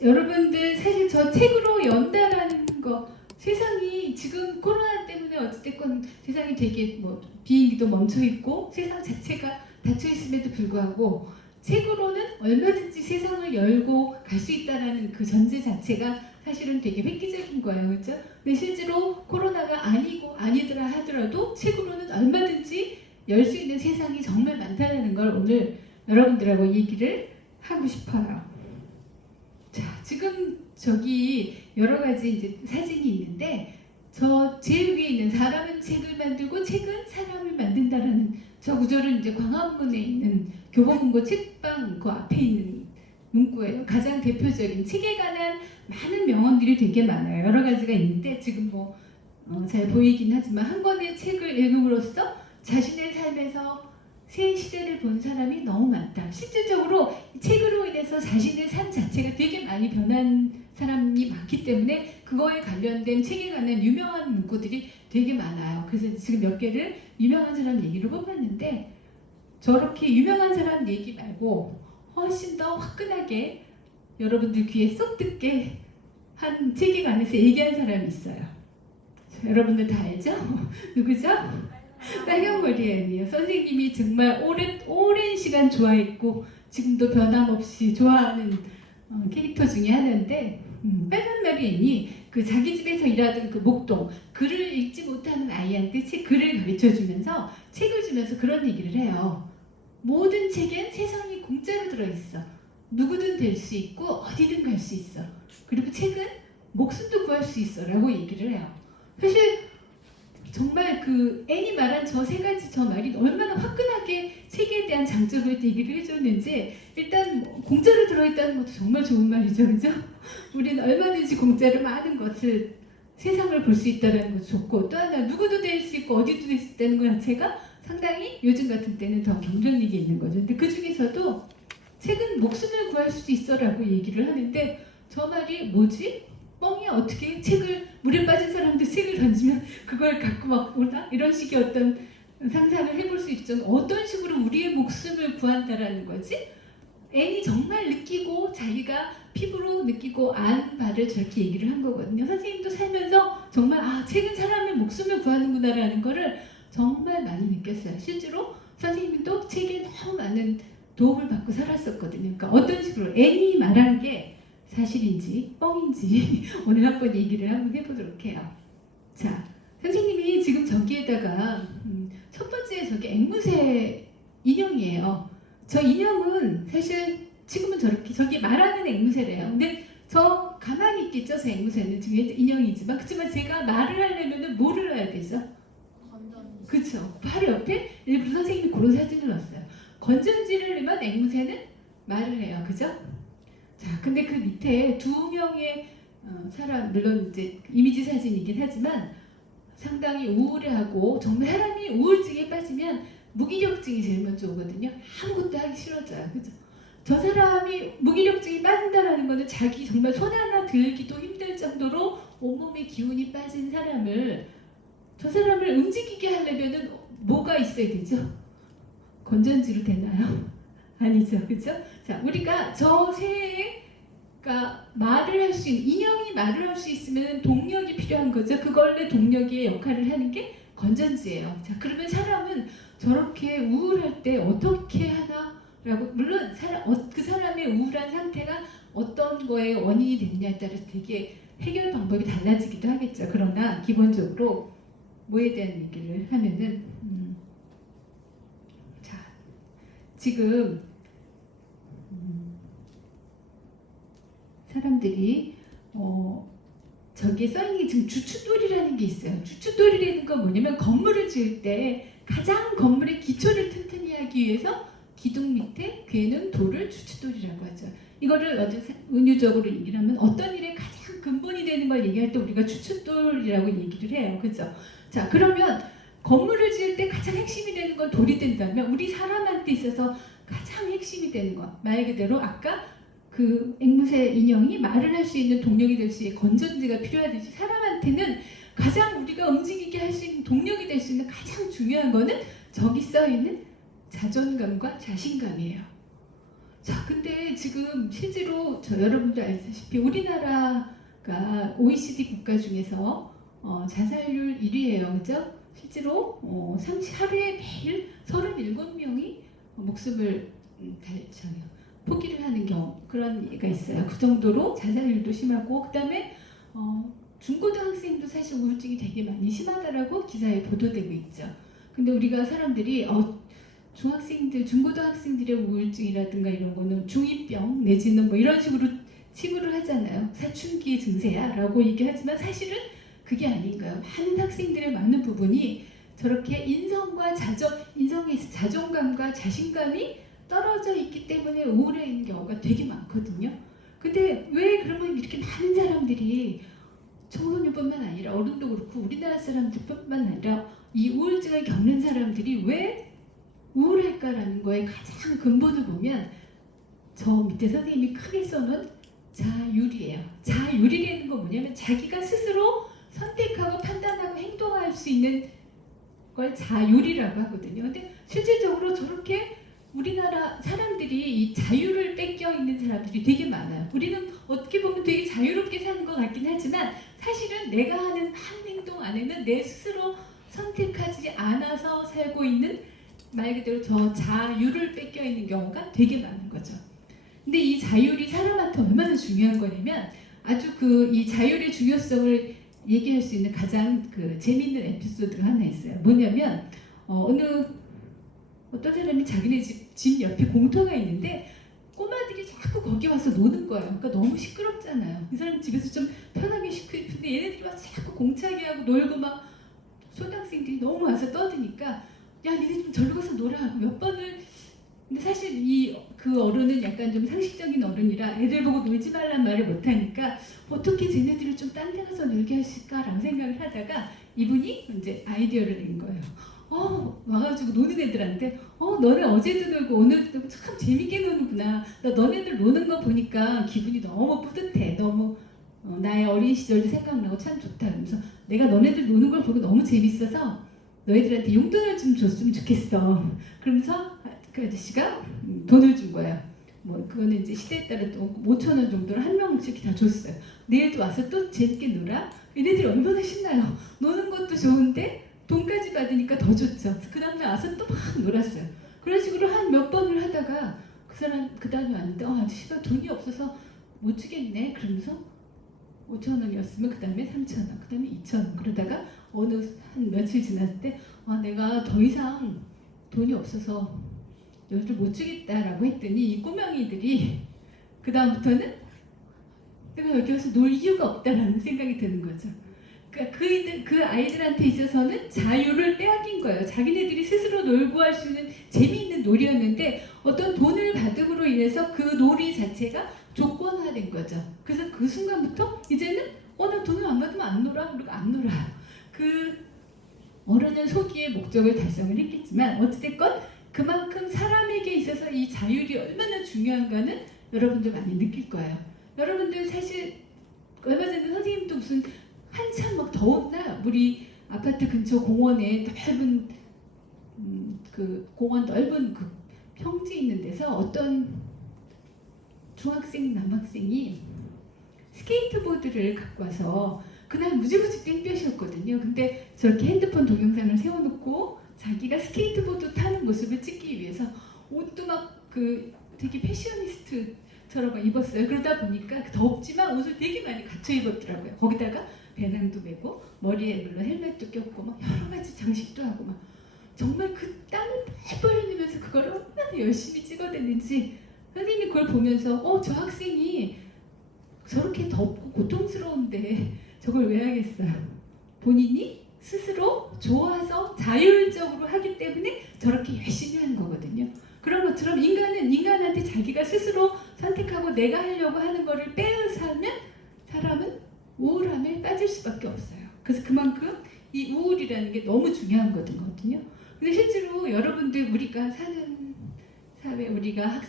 여러분들 사실 저 책으로 연다라는 거, 세상이 지금 코로나 때문에 어찌됐건 세상이 되게 뭐 비행기도 멈춰 있고 세상 자체가 닫혀 있음에도 불구하고 책으로는 얼마든지 세상을 열고 갈 수 있다라는 그 전제 자체가 사실은 되게 획기적인 거예요, 그렇죠? 근데 실제로 코로나가 아니고 아니더라 하더라도 책으로는 얼마든지 열 수 있는 세상이 정말 많다는 걸 오늘 여러분들하고 얘기를 하고 싶어요. 자, 지금 저기 여러 가지 이제 사진이 있는데 저 제일 위에 있는 사람은 책을 만들고 책은 사람을 만든다라는 저 구절은 이제 광화문에 있는 교보문고 책방 그 앞에 있는 문구예요. 가장 대표적인 책에 관한 많은 명언들이 되게 많아요. 여러 가지가 있는데 지금 뭐 잘 보이긴 하지만 한 권의 책을 읽음으로써 자신의 삶에서 새 시대를 본 사람이 너무 많다. 실질적으로 책으로 인해서 자신의 삶 자체가 되게 많이 변한 사람이 많기 때문에 그거에 관련된 책에 관한 유명한 문구들이 되게 많아요. 그래서 지금 몇 개를 유명한 사람 얘기로 뽑았는데 저렇게 유명한 사람 얘기 말고 훨씬 더 화끈하게 여러분들 귀에 쏙 듣게 한 책에 관해서 얘기한 사람이 있어요. 자, 여러분들 다 알죠? 누구죠? 빨간머리의 애니요. 선생님이 정말 오랜 시간 좋아했고 지금도 변함없이 좋아하는 캐릭터 중에 하나인데 빨간머리 애니 그 자기 집에서 일하던 그 목동 글을 읽지 못하는 아이한테 글을 가르쳐주면서 책을 주면서 그런 얘기를 해요. 모든 책엔 세상이 공짜로 들어있어. 누구든 될 수 있고 어디든 갈 수 있어. 그리고 책은 목숨도 구할 수 있어 라고 얘기를 해요. 사실 정말 그 애니 말한 저 세 가지 저 말이 얼마나 화끈하게 책에 대한 장점을 얘기를 해줬는지 일단 공짜로 들어있다는 것도 정말 좋은 말이죠, 그죠? 우리는 얼마든지 공짜로 많은 것을 세상을 볼 수 있다는 것도 좋고 또 하나 누구도 될 수 있고 어디도 될 수 있다는 것 자체가 상당히 요즘 같은 때는 더 경쟁력이 있는 거죠. 근데 그 중에서도 책은 목숨을 구할 수도 있어라고 얘기를 하는데 저 말이 뭐지? 뻥이야. 어떻게 책을 물에 빠진 사람들 책을 던지면 그걸 갖고 막 오나? 이런 식의 어떤 상상을 해볼 수 있죠. 어떤 식으로 우리의 목숨을 구한다라는 거지? 애니 정말 느끼고 자기가 피부로 느끼고 안 바를 저렇게 얘기를 한 거거든요. 선생님도 살면서 정말 아 책은 사람의 목숨을 구하는구나라는 거를 정말 많이 느꼈어요. 실제로 선생님도 책에 너무 많은 도움을 받고 살았었거든요. 그러니까 어떤 식으로 애니 말한 게 사실인지 뻥인지 오늘 한번 얘기를 한번 해보도록 해요. 자, 선생님이 지금 저기에다가 첫 번째 저기 앵무새 인형이에요. 저 인형은 사실 지금은 저렇게 저기 말하는 앵무새래요. 근데 저 가만히 있겠죠, 저 앵무새는 지금 인형이지만 그렇지만 제가 말을 하려면은 뭐를 해야겠죠? 건전지. 그렇죠. 바로 옆에 일부러 선생님이 그런 사진을 넣었어요. 건전지를 넣으면 앵무새는 말을 해요, 그죠? 자, 근데 그 밑에 두 명의 사람, 물론 이제 이미지 사진이긴 하지만 상당히 우울해하고 정말 사람이 우울증에 빠지면 무기력증이 제일 먼저 오거든요. 아무것도 하기 싫어져요. 그죠? 저 사람이 무기력증이 빠진다라는 거는 자기 정말 손 하나 들기도 힘들 정도로 온몸에 기운이 빠진 사람을 저 사람을 움직이게 하려면은 뭐가 있어야 되죠? 건전지로 되나요? 아니죠, 그렇죠? 자, 우리가 저 새가 말을 할 수 있는 인형이 말을 할 수 있으면 동력이 필요한 거죠. 그걸로 동력의 역할을 하는 게 건전지예요. 자, 그러면 사람은 저렇게 우울할 때 어떻게 하나라고 물론 그 사람의 우울한 상태가 어떤 거에 원인이 됐냐에 따라서 되게 해결 방법이 달라지기도 하겠죠. 그러나 기본적으로 뭐에 대한 얘기를 하면은 자, 지금 사람들이 저기에 써있는 게 지금 주춧돌이라는 게 있어요. 주춧돌이라는 건 뭐냐면 건물을 지을 때 가장 건물의 기초를 튼튼히 하기 위해서 기둥 밑에 괴는 돌을 주춧돌이라고 하죠. 이거를 아주 은유적으로 얘기를 하면 어떤 일에 가장 근본이 되는 걸 얘기할 때 우리가 주춧돌이라고 얘기를 해요. 그죠? 자, 그러면 건물을 지을 때 가장 핵심이 되는 건 돌이 된다면 우리 사람한테 있어서 가장 핵심이 되는 것 말 그대로 아까 그 앵무새 인형이 말을 할 수 있는 동력이 될 수 있는 건전지가 필요하듯이 사람한테는 가장 우리가 움직이게 할 수 있는 동력이 될 수 있는 가장 중요한 거는 저기 써있는 자존감과 자신감이에요. 자, 근데 지금 실제로 여러분도 알다시피 우리나라가 OECD 국가 중에서 자살률 1위예요. 그죠? 실제로 하루에 매일 37명이 목숨을 포기를 하는 그런 예가 있어요. 그 정도로 자살률도 심하고, 그 다음에 중고등학생도 사실 우울증이 되게 많이 심하다라고 기사에 보도되고 있죠. 근데 우리가 사람들이 중학생들, 중고등학생들의 우울증이라든가 이런 거는 중2병 내지는 뭐 이런 식으로 치부를 하잖아요. 사춘기 증세야라고 얘기하지만 사실은 그게 아닌가요? 많은 학생들의 많은 부분이 저렇게 인성에 있어 자존감과 자신감이 떨어져 있기 때문에 우울해 있는 경우가 되게 많거든요. 근데 왜 그러면 이렇게 많은 사람들이 청소년뿐만 아니라 어른도 그렇고 우리나라 사람들뿐만 아니라 이 우울증을 겪는 사람들이 왜 우울할까라는 거에 가장 근본을 보면 저 밑에 선생님이 크게 써놓은 자율이에요. 자율이라는 건 뭐냐면 자기가 스스로 선택하고 판단하고 행동할 수 있는 걸 자율이라고 하거든요. 근데 실질적으로 저렇게 우리나라 사람들이 이 자유를 뺏겨 있는 사람들이 되게 많아요. 우리는 어떻게 보면 되게 자유롭게 사는 것 같긴 하지만 사실은 내가 하는 한 행동 안에는 내 스스로 선택하지 않아서 살고 있는, 말 그대로 저 자유를 뺏겨 있는 경우가 되게 많은 거죠. 근데 이 자율이 사람한테 얼마나 중요한 거냐면 아주 이 자율의 중요성을 얘기할 수 있는 가장 재미있는 에피소드가 하나 있어요. 뭐냐면 어떤 사람이 자기네 집 옆에 공터가 있는데 꼬마들이 자꾸 거기 와서 노는 거예요. 그러니까 너무 시끄럽잖아요. 이 사람 집에서 좀 편하게 쉬고 싶은데 얘네들이 와서 자꾸 공차게 하고 놀고 막 초등학생들이 너무 와서 떠드니까 야 니네 좀 절로 가서 놀아 하고 몇 번을. 근데 사실 그 어른은 약간 좀 상식적인 어른이라 애들 보고 놀지 말란 말을 못하니까 어떻게 쟤네들을 좀 딴 데 가서 놀게 하실까라고 생각을 하다가 이분이 이제 아이디어를 낸 거예요. 와가지고 노는 애들한테 너네 어제도 놀고 오늘도 놀고 참 재밌게 노는구나. 나 너네들 노는 거 보니까 기분이 너무 뿌듯해. 너무 나의 어린 시절도 생각나고 참 좋다. 그러면서 내가 너네들 노는 걸 보고 너무 재밌어서 너희들한테 용돈을 좀 줬으면 좋겠어. 그러면서 그 아저씨가 돈을 준 거예요. 뭐 그거는 이제 시대에 따라 또 5,000원 정도를 한 명씩 다 줬어요. 내일도 와서 또 재밌게 놀아. 얘네들이 얼마나 신나요. 노는 것도 좋은데 돈까지 받으니까 더 좋죠. 그 다음날 와서 또 막 놀았어요. 그런 식으로 한 몇 번을 하다가 그 사람 그 다음에 왔는데 아저씨가 돈이 없어서 못 주겠네. 그러면서 5,000원이었으면 그 다음에 3,000원, 그 다음에 2,000원. 그러다가 한 며칠 지났을 때 내가 더 이상 돈이 없어서 너희들 못 주겠다라고 했더니 이 꼬맹이들이 그 다음부터는 내가 여기 와서 놀 이유가 없다라는 생각이 드는 거죠. 그러니까 그 아이들한테 있어서는 자유를 빼앗긴 거예요. 자기네들이 스스로 놀고 할 수 있는 재미있는 놀이였는데 어떤 돈을 받음으로 인해서 그 놀이 자체가 조건화된 거죠. 그래서 그 순간부터 이제는 나 돈을 안 받으면 안 놀아. 그리고 안 놀아요. 그 어른은 소기의 목적을 달성을 했겠지만 어찌됐건 그만큼 사람에게 있어서 이 자율이 얼마나 중요한가는 여러분들 많이 느낄 거예요. 여러분들 사실 얼마 전에 선생님도 무슨 한참 막 더운 날 우리 아파트 근처 공원에 넓은 그 공원 넓은 그 평지 있는 데서 어떤 중학생 남학생이 스케이트보드를 갖고 와서 그날 무지무지 땡볕이었거든요. 근데 저렇게 핸드폰 동영상을 세워놓고 자기가 스케이트보드 타는 모습을 찍기 위해서 옷도 막 되게 패셔니스트처럼 막 입었어요. 그러다 보니까 덥지만 옷을 되게 많이 갖춰 입었더라고요. 거기다가 배낭도 메고 머리에 물론 헬멧도 꼈고 막 여러 가지 장식도 하고 막 정말 그 땀을 뻘뻘 흘리면서 그걸 얼마나 열심히 찍어댔는지 선생님이 그걸 보면서 저 학생이 저렇게 덥고 고통스러운데 저걸 왜 하겠어요? 본인이 스스로 좋아서 자율적으로 하기 때문에 저렇게 열심히 하는 거거든요. 그런 것처럼 인간은 인간한테 자기가 스스로 선택하고 내가 하려고 하는 거를 빼앗으면 사람은 우울함에 빠질 수밖에 없어요. 그래서 그만큼 이 우울이라는 게 너무 중요한 거거든요. 근데 실제로 여러분들 우리가 사는 사회, 우리가 많은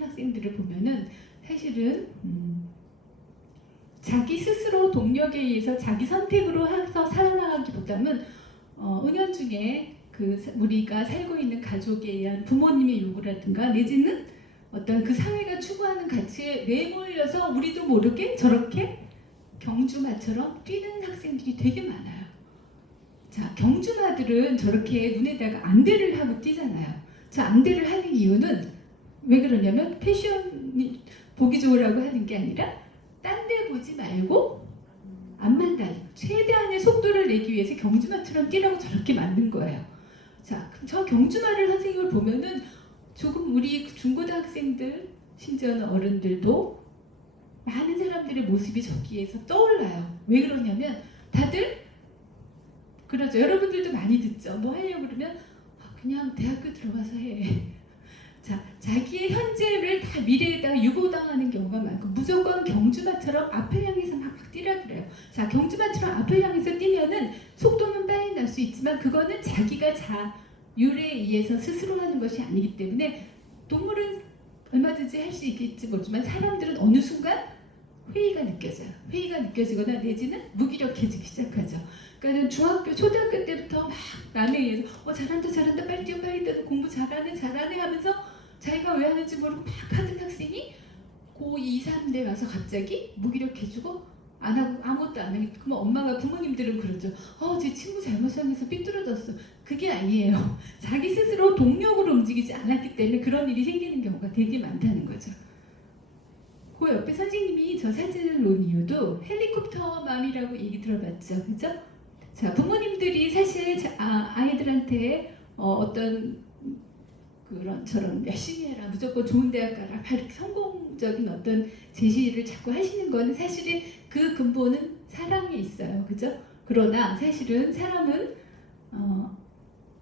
학생들을 보면은 사실은 자기 스스로 동력에 의해서 자기 선택으로 해서 살아나가기보다는 은연중에 우리가 살고 있는 가족에 의한 부모님의 요구라든가 내지는 어떤 그 사회가 추구하는 가치에 내몰려서 우리도 모르게 저렇게 경주마처럼 뛰는 학생들이 되게 많아요. 자, 경주마들은 저렇게 눈에다가 안대를 하고 뛰잖아요. 자, 안대를 하는 이유는 왜 그러냐면 패션이 보기 좋으라고 하는 게 아니라 딴 데 보지 말고 앞만 달리고 최대한의 속도를 내기 위해서 경주마처럼 뛰라고 저렇게 만든 거예요. 자, 그럼 저 경주마를 선생님을 보면은 조금 우리 중고등학생들 심지어는 어른들도 많은 사람들의 모습이 저기에서 떠올라요. 왜 그러냐면 다들 그러죠. 여러분들도 많이 듣죠. 뭐 하려고 그러면 그냥 대학교 들어가서 해. 자, 자기의 현재를 다 미래에다가 유보당하는 경우가 많고 무조건 경주마처럼 앞을 향해서 막 뛰라 그래요. 자, 경주마처럼 앞을 향해서 뛰면은 속도는 빨리 날 수 있지만 그거는 자기가 자율에 의해서 스스로 하는 것이 아니기 때문에 동물은 얼마든지 할 수 있겠지 모르지만 사람들은 어느 순간 회의가 느껴져요. 회의가 느껴지거나 내지는 무기력해지기 시작하죠. 그러니까 중학교, 초등학교 때부터 막 남에 의해서 잘한다 잘한다 빨리 뛰어 빨리 뛰어 공부 잘하네 잘하네 하면서 자기가 왜 하는지 모르고 막 하던 학생이 고2, 3대 가서 갑자기 무기력해지고 안 하고 아무것도 안 하니까 그러면 엄마가 부모님들은 그러죠. 제 친구 잘못 생겨서 삐뚤어졌어. 그게 아니에요. 자기 스스로 동력으로 움직이지 않았기 때문에 그런 일이 생기는 경우가 되게 많다는 거죠. 그 옆에 선생님이 저 사진을 놓은 이유도 헬리콥터 맘이라고 얘기 들어봤죠. 그죠? 자, 부모님들이 사실 아이들한테 어떤 그런처럼 열심히 해라, 무조건 좋은 대학 가라, 이렇게 성공적인 어떤 제시를 자꾸 하시는 건 사실은 그 근본은 사랑에 있어요. 그죠? 그러나 사실은 사람은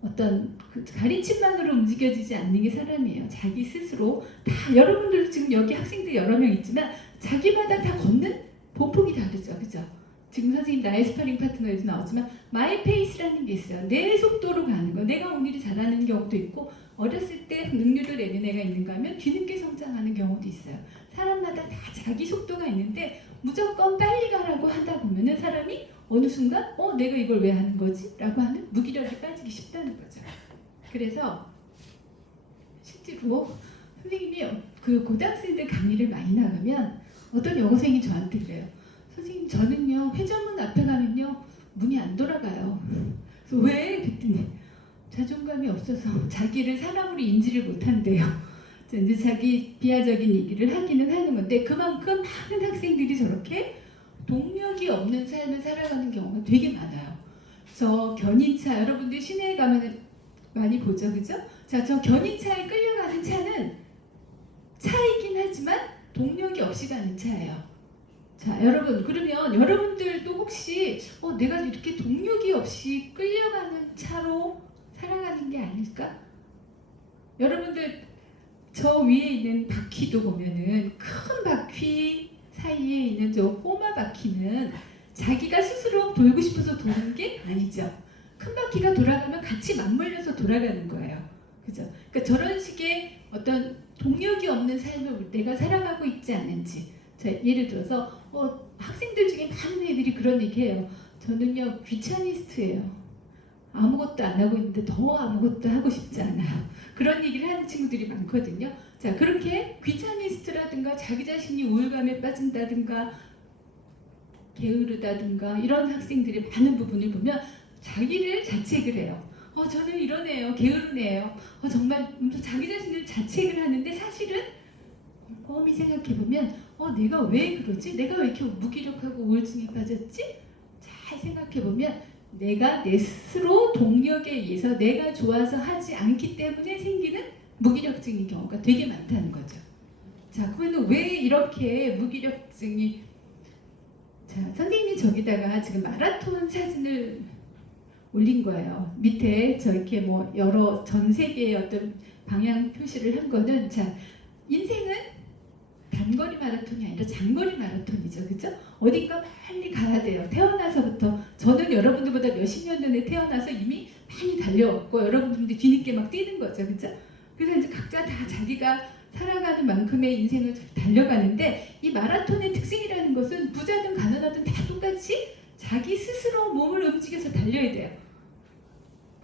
어떤 그 가르침만으로 움직여지지 않는 게 사람이에요. 자기 스스로 다 여러분들 지금 여기 학생들 여러 명 있지만 자기마다 다 걷는 본폭이 다르죠. 그죠? 지금 선생님 나의 스파링 파트너에도 나오지만 마이 페이스라는 게 있어요. 내 속도로 가는 거. 내가 오늘이 잘하는 경우도 있고 어렸을 때 능률을 내는 애가 있는가 하면 뒤늦게 성장하는 경우도 있어요. 사람마다 다 자기 속도가 있는데 무조건 빨리 가라고 하다 보면은 사람이 어느 순간 내가 이걸 왜 하는 거지? 라고 하는 무기력에 빠지기 쉽다는 거죠. 그래서 실제로 선생님이 그 고등학생들 강의를 많이 나가면 어떤 여고생이 저한테 그래요. 선생님 저는요 회전문 앞에 가면요 문이 안 돌아가요. 그래서 왜? 그랬더니 자존감이 없어서 자기를 사람으로 인지를 못한대요. 이제 자기 비하적인 얘기를 하기는 하는 건데 그만큼 많은 학생들이 저렇게 동력이 없는 삶을 살아가는 경우가 되게 많아요. 저 견인차 여러분들 시내에 가면 많이 보죠, 그죠? 자, 저 견인차에 끌려가는 차는 차이긴 하지만 동력이 없이 가는 차예요. 자, 여러분 그러면 여러분들도 혹시 내가 이렇게 동력이 없이 끌려가는 차로 살아가는 게 아닐까? 여러분들 저 위에 있는 바퀴도 보면은 큰 바퀴 사이에 있는 저 꼬마 바퀴는 자기가 스스로 돌고 싶어서 도는 게 아니죠. 큰 바퀴가 돌아가면 같이 맞물려서 돌아가는 거예요. 그죠? 그러니까 저런 식의 어떤 동력이 없는 삶을 내가 살아가고 있지 않은지. 자, 예를 들어서 학생들 중에 많은 애들이 그런 얘기해요. 저는요 귀차니스트예요. 아무것도 안 하고 있는데 더 아무것도 하고 싶지 않아요. 그런 얘기를 하는 친구들이 많거든요. 자, 그렇게 귀차니스트라든가 자기 자신이 우울감에 빠진다든가 게으르다든가 이런 학생들의 많은 부분을 보면 자기를 자책을 해요. 저는 이런 애예요. 게으른 애예요. 정말 자기 자신을 자책을 하는데 사실은 곰곰이 생각해보면 내가 왜 그러지? 내가 왜 이렇게 무기력하고 우울증에 빠졌지? 잘 생각해보면 내가 내 스스로 동력에 의해서 내가 좋아서 하지 않기 때문에 생기는 무기력증인 경우가 되게 많다는 거죠. 자, 그러면 왜 이렇게 무기력증이 자, 선생님이 저기다가 지금 마라톤 사진을 올린 거예요. 밑에 저렇게 뭐 여러 전 세계의 어떤 방향 표시를 한 거는 자, 인생은 단거리 마라톤이 아니라 장거리 마라톤이죠. 그죠? 어딘가 빨리 가야 돼요. 태어나서부터 저는 여러분들보다 몇십 년 전에 태어나서 이미 많이 달려왔고 여러분들이 뒤늦게 막 뛰는 거죠. 그죠? 그래서 이제 각자 다 자기가 살아가는 만큼의 인생을 달려가는데 이 마라톤의 특징이라는 것은 부자든 가난하든 다 똑같이 자기 스스로 몸을 움직여서 달려야 돼요.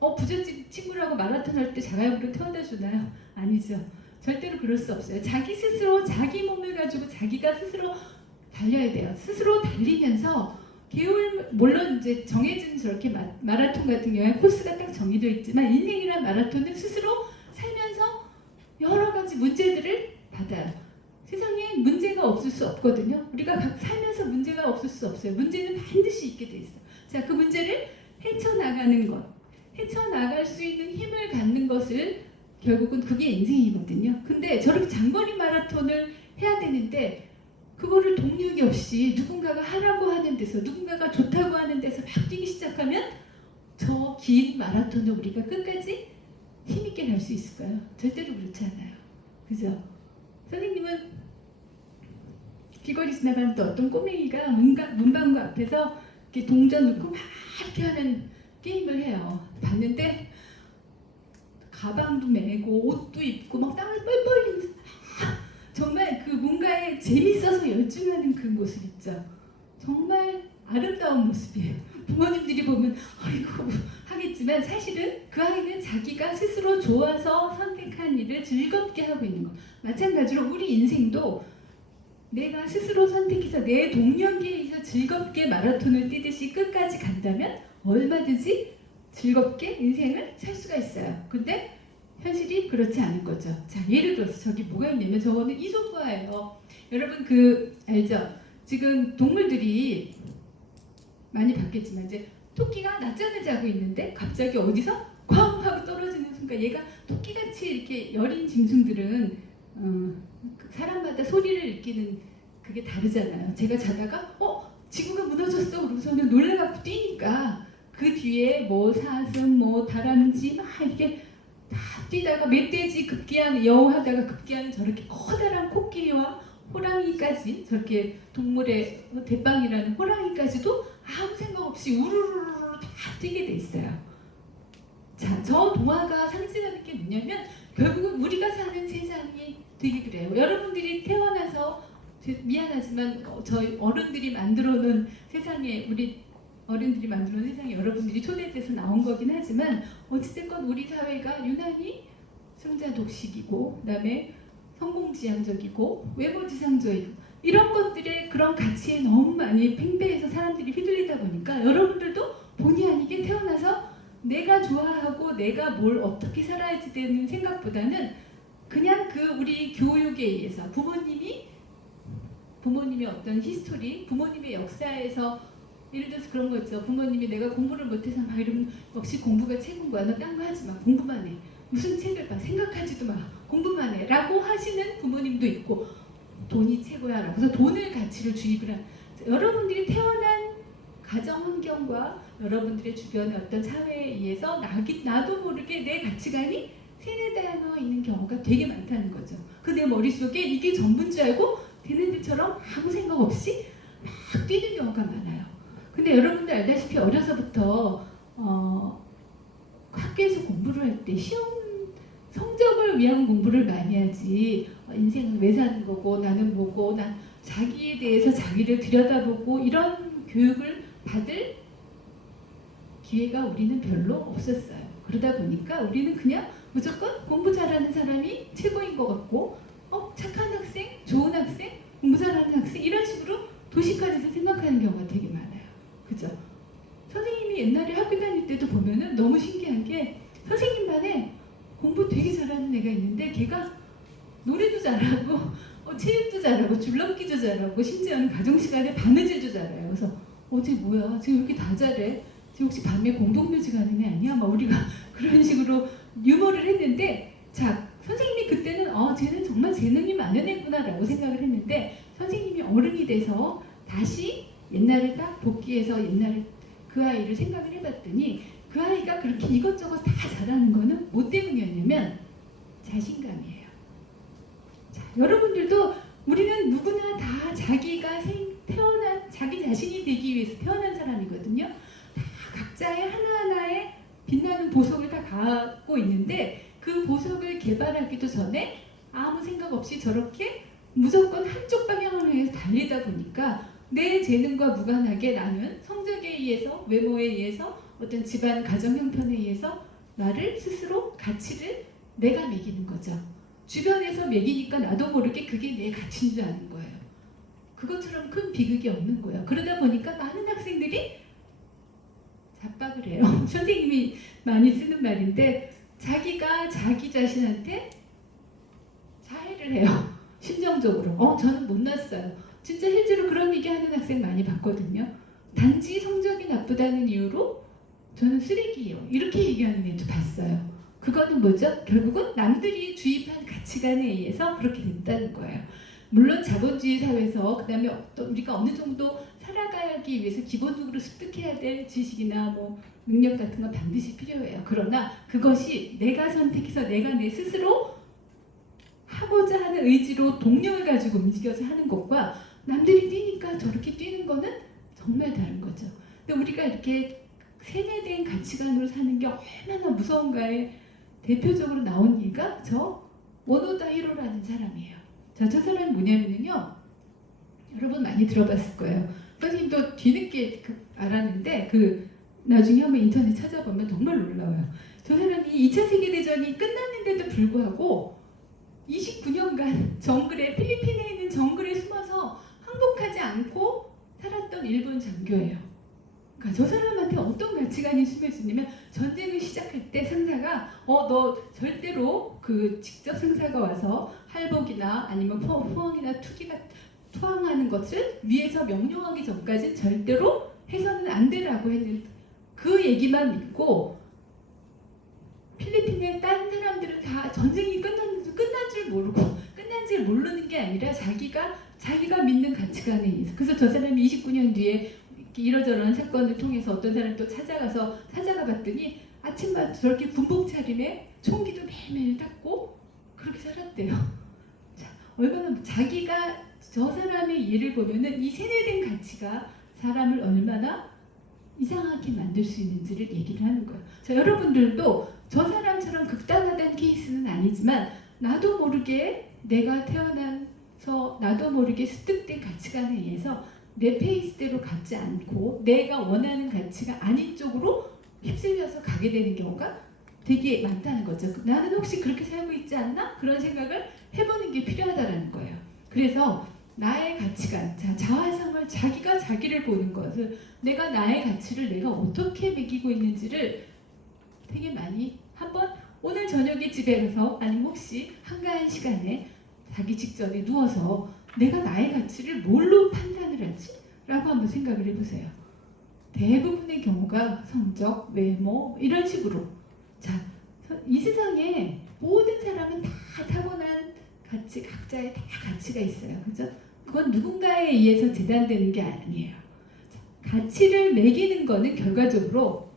부잣집 친구라고 마라톤 할 때 자가용으로 태워다 주나요? 아니죠. 절대로 그럴 수 없어요. 자기 스스로 자기 몸을 가지고 자기가 스스로 달려야 돼요. 스스로 달리면서 물론 이제 정해진 저렇게 마라톤 같은 경우에 코스가 딱 정해져 있지만 인생이란 마라톤은 스스로 살면서 여러 가지 문제들을 받아요. 세상에 문제가 없을 수 없거든요. 우리가 살면서 문제가 없을 수 없어요. 문제는 반드시 있게 돼 있어요. 자, 그 문제를 헤쳐나가는 것, 헤쳐나갈 수 있는 힘을 갖는 것을 결국은 그게 인생이거든요. 근데 저렇게 장거리 마라톤을 해야 되는데 그거를 동력이 없이 누군가가 하라고 하는 데서 누군가가 좋다고 하는 데서 막 뛰기 시작하면 저 긴 마라톤을 우리가 끝까지 힘있게 갈 수 있을까요? 절대로 그렇지 않아요. 그죠? 선생님은 길거리 지나가는 또 어떤 꼬맹이가 문방구 앞에서 이렇게 동전 넣고 막 이렇게 하는 게임을 해요. 봤는데 가방도 메고 옷도 입고 막 땀을 뻘뻘 흘리면서 정말 그 뭔가에 재밌어서 열중하는 그 모습 있죠. 정말 아름다운 모습이에요. 부모님들이 보면 아이고 하겠지만 사실은 그 아이는 자기가 스스로 좋아서 선택한 일을 즐겁게 하고 있는 것. 마찬가지로 우리 인생도 내가 스스로 선택해서 내 동력에 의해서 즐겁게 마라톤을 뛰듯이 끝까지 간다면 얼마든지 즐겁게 인생을 살 수가 있어요. 근데 현실이 그렇지 않은 거죠. 자, 예를 들어서 저기 뭐가 있냐면 저거는 이소부화예요. 여러분 그 알죠? 지금 동물들이 많이 봤겠지만 이제 토끼가 낮잠을 자고 있는데 갑자기 어디서 쾅 하고 떨어지는 순간 얘가 토끼같이 이렇게 여린 짐승들은 사람마다 소리를 느끼는 그게 다르잖아요. 제가 자다가 지구가 무너졌어 그러고서는 놀래갖고 뛰니까 그 뒤에 뭐 사슴 뭐 다람쥐 막 이렇게 다 뛰다가 멧돼지 급기야는 여우하다가 급기야는 저렇게 커다란 코끼리와 호랑이까지 저렇게 동물의 대빵이라는 호랑이까지도 아무 생각 없이 우르르르 다 뛰게 돼 있어요. 자, 저 동화가 상징하는 게 뭐냐면 결국은 우리가 사는 세상이 되게 그래요. 여러분들이 태어나서 미안하지만 저희 어른들이 만들어 놓은 세상에 우리 어른들이 만들어 놓은 세상에 여러분들이 초대돼서 나온 거긴 하지만 어찌됐건 우리 사회가 유난히 승자 독식이고 그다음에 성공지향적이고 외모지상적이고 이런 것들의 그런 가치에 너무 많이 팽배해서 사람들이 휘둘리다 보니까 여러분들도 본의 아니게 태어나서 내가 좋아하고 내가 뭘 어떻게 살아야지 되는 생각보다는 그냥 그 우리 교육에 의해서 부모님의 어떤 히스토리, 부모님의 역사에서 예를 들어서 그런 거 있죠. 부모님이 내가 공부를 못해서 막 이러면 역시 공부가 최고인 거야. 너 딴 거 하지 마. 공부만 해. 무슨 책을 봐. 생각하지도 마. 공부만 해. 라고 하시는 부모님도 있고 돈이 최고야. 라고 해서 돈을 가치를 주입을 한 여러분들이 태어난 가정 환경과 여러분들의 주변의 어떤 사회에 의해서 나도 모르게 내 가치관이 세뇌되어 있는 경우가 되게 많다는 거죠. 그 내 머릿속에 이게 전부인 줄 알고 되는 데처럼 아무 생각 없이 막 뛰는 경우가 많아요. 근데 여러분들 알다시피 어려서부터 학교에서 공부를 할 때 시험 성적을 위한 공부를 많이 하지 인생은 왜 사는 거고 나는 뭐고 난 자기에 대해서 자기를 들여다보고 이런 교육을 받을 기회가 우리는 별로 없었어요. 그러다 보니까 우리는 그냥 무조건 공부 잘하는 사람이 최고인 것 같고 착한 학생, 좋은 학생, 공부 잘하는 학생 이런 식으로 도시관에서 생각하는 경우가 되게 많아요. 그죠? 선생님이 옛날에 학교 다닐 때도 보면은 너무 신기한 게 선생님 반에 공부 되게 잘하는 애가 있는데 걔가 노래도 잘하고 체육도 잘하고 줄넘기도 잘하고 심지어는 가정시간에 바느질도 잘해요. 그래서 쟤 뭐야? 쟤 왜 이렇게 다 잘해? 쟤 혹시 밤에 공동묘지 가는 애 아니야? 막 우리가 그런 식으로 유머를 했는데 자 선생님이 그때는 쟤는 정말 재능이 많은 애구나 라고 생각을 했는데 선생님이 어른이 돼서 다시 옛날을 딱 복귀해서 옛날에 그 아이를 생각을 해봤더니 그 아이가 그렇게 이것저것 다 잘하는 거는 뭐 때문이었냐면 자신감이에요. 자, 여러분들도 우리는 누구나 다 자기가 태어난 자기 자신이 되기 위해서 태어난 사람이거든요. 다 각자의 하나하나의 빛나는 보석을 다 갖고 있는데 그 보석을 개발하기도 전에 아무 생각 없이 저렇게 무조건 한쪽 방향을 위해서 달리다 보니까 내 재능과 무관하게 나는 성적에 의해서 외모에 의해서 어떤 집안 가정 형편에 의해서 나를 스스로 가치를 내가 매기는 거죠. 주변에서 먹이니까 나도 모르게 그게 내 가치인 줄 아는 거예요. 그것처럼 큰 비극이 없는 거예요. 그러다 보니까 많은 학생들이 잡박을 해요. 선생님이 많이 쓰는 말인데 자기가 자기 자신한테 자해를 해요. 심정적으로. 저는 못났어요. 진짜 실제로 그런 얘기 하는 학생 많이 봤거든요. 단지 성적이 나쁘다는 이유로 저는 쓰레기예요. 이렇게 얘기하는 애도 봤어요. 그거는 뭐죠? 결국은 남들이 주입한 가치관에 의해서 그렇게 됐다는 거예요. 물론 자본주의 사회에서 그 다음에 우리가 어느 정도 살아가기 위해서 기본적으로 습득해야 될 지식이나 뭐 능력 같은 건 반드시 필요해요. 그러나 그것이 내가 선택해서 내가 내 스스로 하고자 하는 의지로 동력을 가지고 움직여서 하는 것과 남들이 뛰니까 저렇게 뛰는 거는 정말 다른 거죠. 근데 우리가 이렇게 세뇌된 가치관으로 사는 게 얼마나 무서운가에 대표적으로 나온 얘가 저 원오다 히로라는 사람이에요. 저 사람이 뭐냐면요. 여러분 많이 들어봤을 거예요. 선생님도 뒤늦게 알았는데 나중에 한번 인터넷 찾아보면 정말 놀라워요. 저 사람이 2차 세계대전이 끝났는데도 불구하고 29년간 정글에 필리핀에 있는 정글에 숨어서 항복하지 않고 살았던 일본 장교예요. 그러니까 저 사람한테 어떤 가치관이 심해지냐면 전쟁을 시작할 때 상사가 너 절대로 직접 상사가 와서 할복이나 아니면 포항이나 투항하는 것을 위에서 명령하기 전까지 절대로 해서는 안 되라고 했는데 그 얘기만 믿고 필리핀의 다른 사람들은 다 전쟁이 끝난 줄 모르고 끝난 줄 모르는 게 아니라 자기가 믿는 가치관에 의해서. 그래서 저 사람이 29년 뒤에 이러저러한 사건을 통해서 어떤 사람을 또 찾아가 봤더니 아침마다 저렇게 군복 차림에 총기도 매일매일 닦고 그렇게 살았대요. 자, 얼마나 저 사람의 예를 보면은 이 세뇌된 가치가 사람을 얼마나 이상하게 만들 수 있는지를 얘기를 하는 거예요. 자, 여러분들도 저 사람처럼 극단화된 케이스는 아니지만 나도 모르게 내가 태어나서 나도 모르게 습득된 가치관에 의해서 내 페이스대로 가지 않고 내가 원하는 가치가 아닌 쪽으로 휩쓸려서 가게 되는 경우가 되게 많다는 거죠. 나는 혹시 그렇게 살고 있지 않나? 그런 생각을 해보는 게 필요하다는 거예요. 그래서 나의 가치관, 자화상을 자기가 자기를 보는 것을 내가 나의 가치를 내가 어떻게 매기고 있는지를 되게 많이 한번 오늘 저녁에 집에 가서 아니면 혹시 한가한 시간에 자기 직전에 누워서 내가 나의 가치를 뭘로 판단을 하지? 라고 한번 생각을 해보세요. 대부분의 경우가 성적, 외모 이런 식으로. 자, 이 세상에 모든 사람은 다 타고난 가치, 각자의 다 가치가 있어요. 그죠? 그건 누군가에 의해서 재단되는 게 아니에요. 자, 가치를 매기는 거는 결과적으로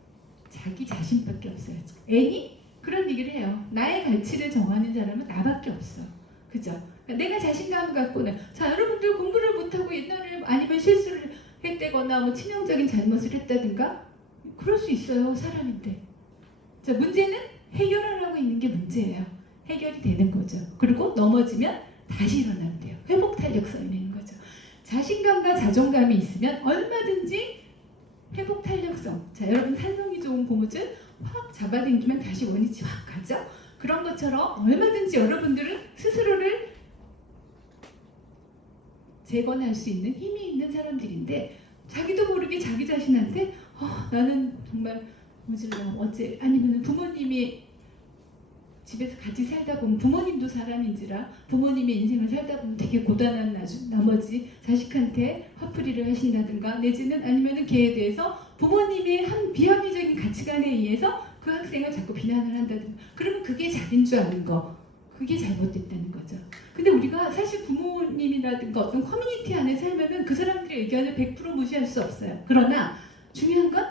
자기 자신밖에 없어요. 애니? 그런 얘기를 해요. 나의 가치를 정하는 사람은 나밖에 없어. 그죠? 내가 자신감을 갖고 자, 여러분들 공부를 못하고 옛날에 아니면 실수를 했다거나 뭐 치명적인 잘못을 했다든가 그럴 수 있어요. 사람인데. 자, 문제는 해결하라고 있는 게 문제예요. 해결이 되는 거죠. 그리고 넘어지면 다시 일어나면 돼요. 회복 탄력성이 되는 거죠. 자신감과 자존감이 있으면 얼마든지 회복 탄력성. 자, 여러분 탄성이 좋은 고무줄 확 잡아당기면 다시 원위치 확 가죠. 그런 것처럼 얼마든지 여러분들은 스스로를 재건할 수 있는 힘이 있는 사람들인데 자기도 모르게 자기 자신한테 나는 정말 모질러 어째 아니면 부모님이 집에서 같이 살다 보면 부모님도 사람인지라 부모님의 인생을 살다 보면 되게 고단한 나머지 자식한테 화풀이를 하신다든가 내지는 아니면은 걔에 대해서 부모님의 한 비합리적인 가치관에 의해서 그 학생을 자꾸 비난을 한다든가 그러면 그게 자기인 줄 아는 거 그게 잘못됐다는 거죠. 근데 우리가 사실 부모님이라든가 어떤 커뮤니티 안에 살면은 그 사람들의 의견을 100% 무시할 수 없어요. 그러나 중요한 건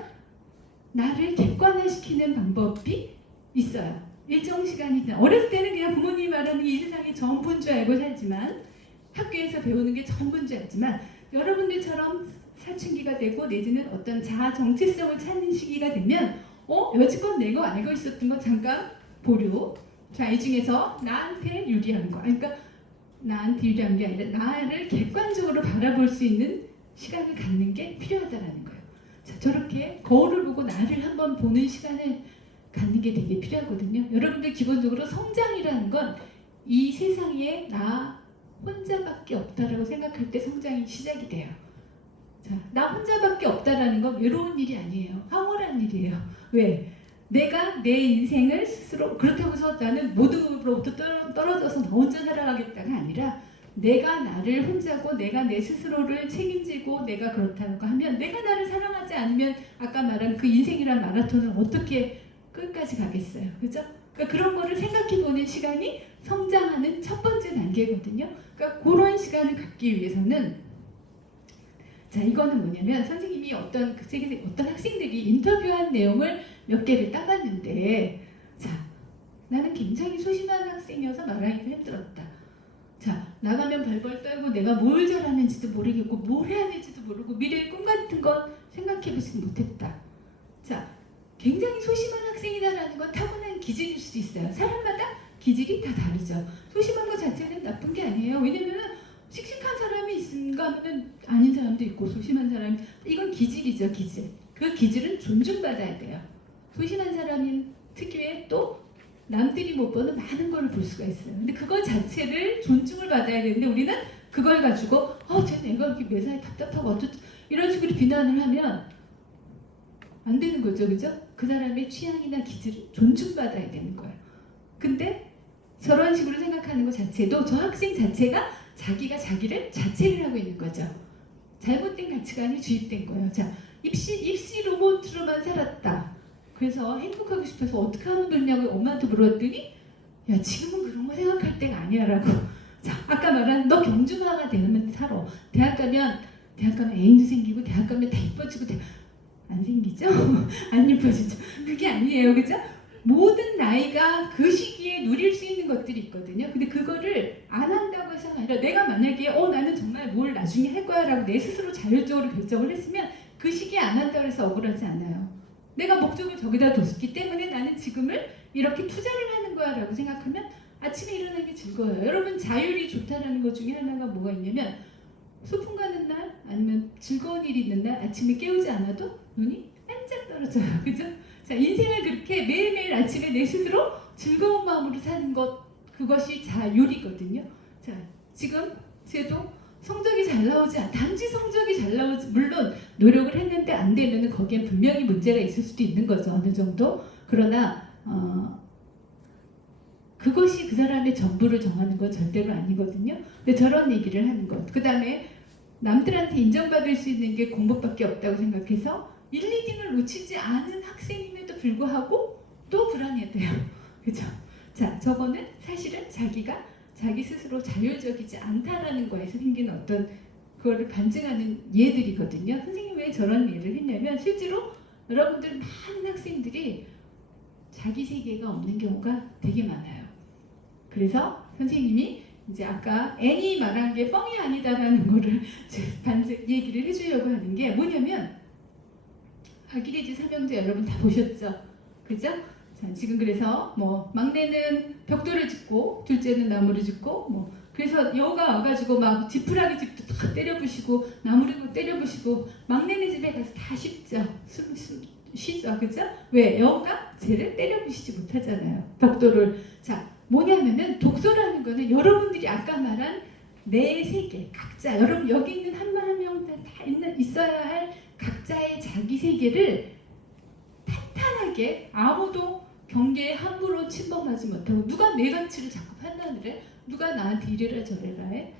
나를 객관화시키는 방법이 있어요. 일정 시간이 지나 어렸을 때는 그냥 부모님이 말하는 게 이 세상이 전부인 줄 알고 살지만 학교에서 배우는 게 전부인 줄 알지만 여러분들처럼 사춘기가 되고 내지는 어떤 자아 정체성을 찾는 시기가 되면 여지껏 내가 알고 있었던 거 잠깐 보류. 자, 이 중에서 나한테 유리한 거 그러니까 나한테 유리한 게 아니라 나를 객관적으로 바라볼 수 있는 시간을 갖는 게 필요하다는 거예요. 자, 저렇게 거울을 보고 나를 한번 보는 시간을 갖는 게 되게 필요하거든요. 여러분들 기본적으로 성장이라는 건 이 세상에 나 혼자밖에 없다라고 생각할 때 성장이 시작이 돼요. 자, 나 혼자밖에 없다라는 건 외로운 일이 아니에요. 황홀한 일이에요. 왜? 내가 내 인생을 스스로 그렇다고 해서 나는 모두로부터 떨어져서 나 혼자 살아가겠다가 아니라 내가 나를 혼자고 내가 내 스스로를 책임지고 내가 그렇다고 하면 내가 나를 사랑하지 않으면 아까 말한 그 인생이란 마라톤을 어떻게 끝까지 가겠어요. 그죠? 그러니까 그런 거를 생각해보는 시간이 성장하는 첫 번째 단계거든요. 그러니까 그런 시간을 갖기 위해서는 자, 이거는 뭐냐면 선생님이 어떤 학생들이 인터뷰한 내용을 몇 개를 따봤는데, 자, 나는 굉장히 소심한 학생이어서 말하기가 힘들었다. 자, 나가면 벌벌 떨고 내가 뭘 잘하는지도 모르겠고 뭘 해야 될지도 모르고 미래의 꿈 같은 건 생각해보지 못했다. 자, 굉장히 소심한 학생이다라는 건 타고난 기질일 수도 있어요. 사람마다 기질이 다 다르죠. 소심한 것 자체는 나쁜 게 아니에요. 왜냐면은 씩씩한 사람이 있는가 하면 아닌 사람도 있고 소심한 사람이 이건 기질이죠. 기질. 그 기질은 존중받아야 돼요. 소심한 사람인 특유의 또 남들이 못 보는 많은 걸 볼 수가 있어요. 근데 그거 자체를 존중을 받아야 되는데 우리는 그걸 가지고 쟤 내가 이렇게 매사에 답답하고 어쩌고 이런 식으로 비난을 하면 안 되는 거죠. 그죠? 그 사람의 취향이나 기질을 존중받아야 되는 거예요. 근데 저런 식으로 생각하는 것 자체도 저 학생 자체가 자기가 자기를 자책을 하고 있는 거죠. 잘못된 가치관이 주입된 거예요. 자, 입시 로봇으로만 살았다. 그래서 행복하고 싶어서 어떻게 하면 되냐고 엄마한테 물었더니 야, 지금은 그런 거 생각할 때가 아니야 라고. 자, 아까 말한 너 경주마가 되면 살아. 대학 가면 애인도 생기고 대학 가면 다 이뻐지고 안 생기죠? 안 이뻐지죠? 그게 아니에요. 그죠? 모든 나이가 그 시기에 누릴 수 있는 것들이 있거든요. 근데 그거를 안 한다고 해서가 아니라 내가 만약에 나는 정말 뭘 나중에 할 거야 라고 내 스스로 자율적으로 결정을 했으면 그 시기에 안 한다고 해서 억울하지 않아요. 내가 목적을 저기다 뒀기 때문에 나는 지금을 이렇게 투자를 하는 거야 라고 생각하면 아침에 일어나는 게 즐거워요. 여러분 자율이 좋다라는 것 중에 하나가 뭐가 있냐면 소풍 가는 날 아니면 즐거운 일이 있는 날 아침에 깨우지 않아도 눈이 반짝 떨어져요. 그죠? 자, 인생을 그렇게 매일매일 아침에 내 스스로 즐거운 마음으로 사는 것, 그것이 자율이거든요. 자, 지금 쟤도 성적이 잘 나오지 단지 성적이 잘 나오지, 물론 노력을 했는데 안 되면 거기에 분명히 문제가 있을 수도 있는 거죠. 어느 정도. 그러나 그것이 그 사람의 전부를 정하는 건 절대로 아니거든요. 근데 저런 얘기를 하는 것. 그 다음에 남들한테 인정받을 수 있는 게 공부밖에 없다고 생각해서 1, 2등을 놓치지 않은 학생임에도 불구하고 또 불안해돼요. 그죠? 자, 저거는 사실은 자기가 자기 스스로 자율적이지 않다라는 거에서 생기는 어떤 그거를 반증하는 예들이거든요. 선생님이 왜 저런 예를 했냐면 실제로 여러분들 많은 학생들이 자기 세계가 없는 경우가 되게 많아요. 그래서 선생님이 이제 아까 애니 말한 게 뻥이 아니다라는 거를 반증 얘기를 해주려고 하는 게 뭐냐면 아기레지 삼형제 여러분 다 보셨죠? 그죠? 자, 지금 그래서 뭐 막내는 벽돌을 짓고 둘째는 나무를 짓고 뭐 그래서 여우가 와가지고 막 지푸라기 집도 다 때려부시고 나무를 때려부시고 막내네 집에 가서 다 쉽죠. 쉬죠. 그죠? 왜? 여우가 쟤를 때려부시지 못하잖아요. 벽돌을. 자, 뭐냐면은 독서라는 거는 여러분들이 아까 말한 내 세계, 각자 여러분 여기 있는 한 명 한 명 다 있어야 할 각자의 자기 세계를 탄탄하게 아무도 경계에 함부로 침범하지 못하고 누가 내 가치를 자꾸 판단을 해? 누가 나한테 이래라 저래라 해?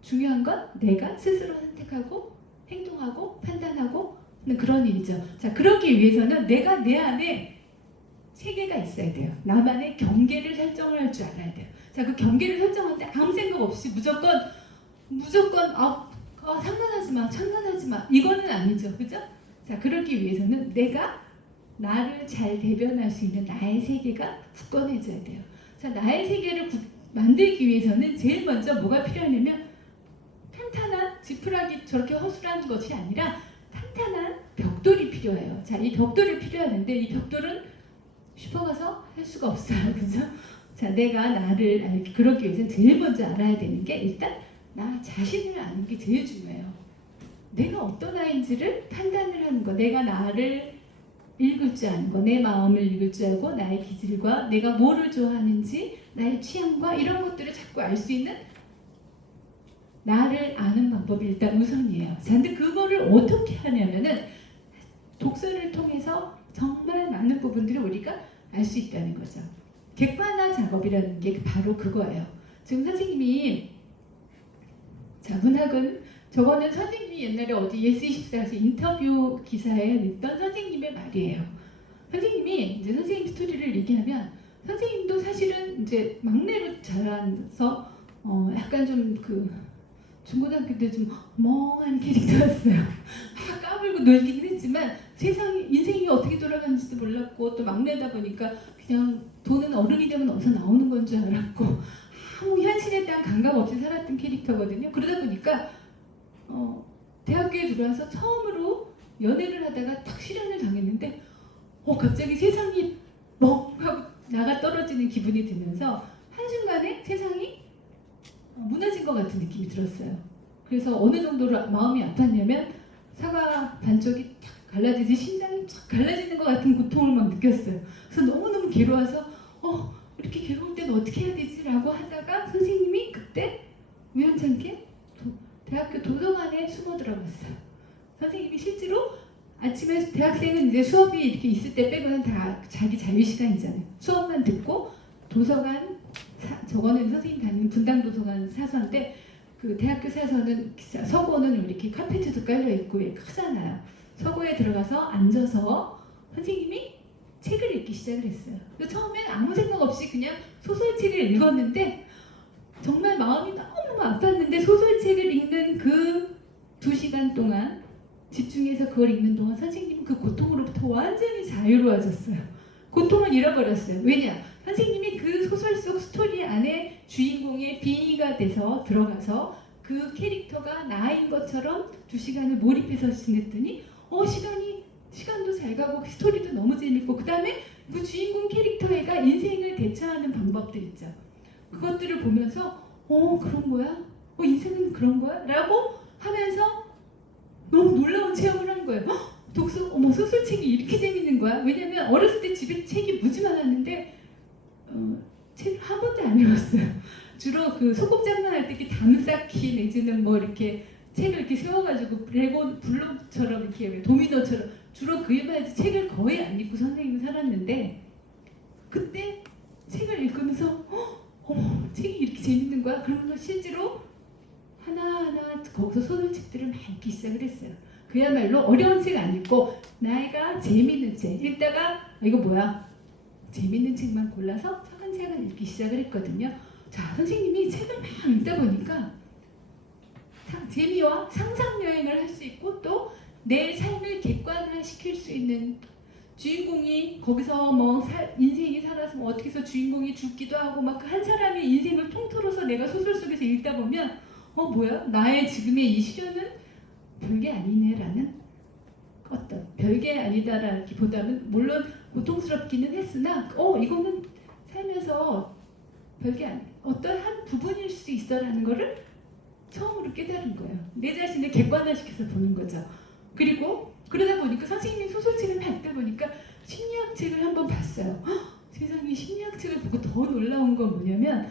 중요한 건 내가 스스로 선택하고 행동하고 판단하고 그런 일이죠. 자, 그러기 위해서는 내가 내 안에 세계가 있어야 돼요. 나만의 경계를 설정을 할 줄 알아야 돼요. 자, 그 경계를 설정할 때 아무 생각 없이 무조건 장난하지 마 이거는 아니죠. 그죠? 자, 그러기 위해서는 내가 나를 잘 대변할 수 있는 나의 세계가 굳건해져야 돼요. 자, 나의 세계를 만들기 위해서는 제일 먼저 뭐가 필요하냐면 탄탄한 지푸라기 저렇게 허술한 것이 아니라 탄탄한 벽돌이 필요해요. 자, 이 벽돌이 필요하는데 이 벽돌은 슈퍼가서 할 수가 없어요. 그죠? 자, 내가 나를 그러기 위해서는 제일 먼저 알아야 되는 게 일단 나 자신을 아는 게 제일 중요해요. 내가 어떤 아이인지를 판단을 하는 거. 내가 나를 읽을 줄 아는 거, 내 마음을 읽을 줄 알고 나의 기질과 내가 뭐를 좋아하는지 나의 취향과 이런 것들을 자꾸 알 수 있는 나를 아는 방법이 일단 우선이에요. 자, 근데 그거를 어떻게 하냐면은 독서를 통해서 정말 많은 부분들을 우리가 알 수 있다는 거죠. 객관화 작업이라는 게 바로 그거예요. 지금 선생님이 자, 문학은 저거는 선생님이 옛날에 어디 예스24에서 인터뷰 기사에 냈던 선생님의 말이에요. 선생님이 이제 선생님 스토리를 얘기하면 선생님도 사실은 이제 막내로 자라서 약간 좀 그 중고등학교 때 좀 멍한 캐릭터였어요. 막 까불고 놀긴 했지만 세상이 인생이 어떻게 돌아가는지도 몰랐고 또 막내다 보니까 그냥 돈은 어른이 되면 어디서 나오는 건 줄 알았고 아무 현실에 대한 감각 없이 살았던 캐릭터거든요. 그러다 보니까 대학교에 들어와서 처음으로 연애를 하다가 탁 실연을 당했는데 갑자기 세상이 멍하고 나가 떨어지는 기분이 들면서 한순간에 세상이 무너진 것 같은 느낌이 들었어요. 그래서 어느 정도로 마음이 아팠냐면 사과 반쪽이 탁 갈라지듯이 심장이 쫙 갈라지는 것 같은 고통을 막 느꼈어요. 그래서 너무너무 괴로워서 이렇게 괴로울 때는 어떻게 해야 되지? 라고 하다가 선생님이 그때 우연찮게 대학교 도서관에 숨어 들어갔어요. 선생님이 실제로 아침에 대학생은 이제 수업이 이렇게 있을 때 빼고는 다 자기 자유 시간이잖아요. 수업만 듣고 도서관 저거는 선생님 다니는 분당 도서관 사서인데 그 대학교 사서는 서고는 이렇게 카페트도 깔려 있고 크잖아요. 서고에 들어가서 앉아서 선생님이 책을 읽기 시작을 했어요. 처음엔 아무 생각 없이 그냥 소설책을 읽었는데 정말 마음이 너무너무 아팠는데 소설책을 읽는 그 2시간 동안 집중해서 그걸 읽는 동안 선생님은 그 고통으로부터 완전히 자유로워졌어요. 고통을 잃어버렸어요. 왜냐? 선생님이 그 소설 속 스토리 안에 주인공의 빙의가 돼서 들어가서 그 캐릭터가 나인 것처럼 2시간을 몰입해서 지냈더니 시간도 잘 가고 스토리도 너무 재밌고 그 다음에 그 주인공 캐릭터애가 인생을 대처하는 방법들 있죠. 그것들을 보면서 그런 거야? 인생은 그런 거야? 라고 하면서 너무 놀라운 체험을 한 거예요. 소설책이 이렇게 재밌는 거야? 왜냐면 어렸을 때 집에 책이 무지 많았는데 책을 한 번도 안 읽었어요. 주로 그 소꿉장난할 때 이렇게 담쌓기 내지는 뭐 이렇게 책을 이렇게 세워가지고 레고 블록처럼 이렇게 도미노처럼 주로 그 일반에서 책을 거의 안 읽고 선생님은 살았는데 그때 책을 읽으면서 책이 이렇게 재밌는 거야? 그러면서 실제로 하나하나 거기서 소설책들을 막 읽기 시작을 했어요. 그야말로 어려운 책 안 읽고 나이가 재밌는 책 읽다가 이거 뭐야? 재밌는 책만 골라서 차근차근 읽기 시작을 했거든요. 자, 선생님이 책을 막 읽다 보니까 재미와 상상여행을 할 수 있고 또 내 삶을 객관화시킬 수 있는 주인공이 거기서 인생이 살아서 어떻게 해서 주인공이 죽기도 하고 막 한 사람의 인생을 통틀어서 내가 소설 속에서 읽다 보면 뭐야? 나의 지금의 이 시련은 별게 아니네라는 어떤 별게 아니다라기보다는 물론 고통스럽기는 했으나 이거는 살면서 별게 아니 어떤 한 부분일 수 있어라는 거를 처음으로 깨달은 거예요. 내 자신을 객관화시켜서 보는 거죠. 그리고 그러다 보니까 선생님이 소설책을 읽다 보니까 심리학책을 한번 봤어요. 세상에 심리학책을 보고 더 놀라운 건 뭐냐면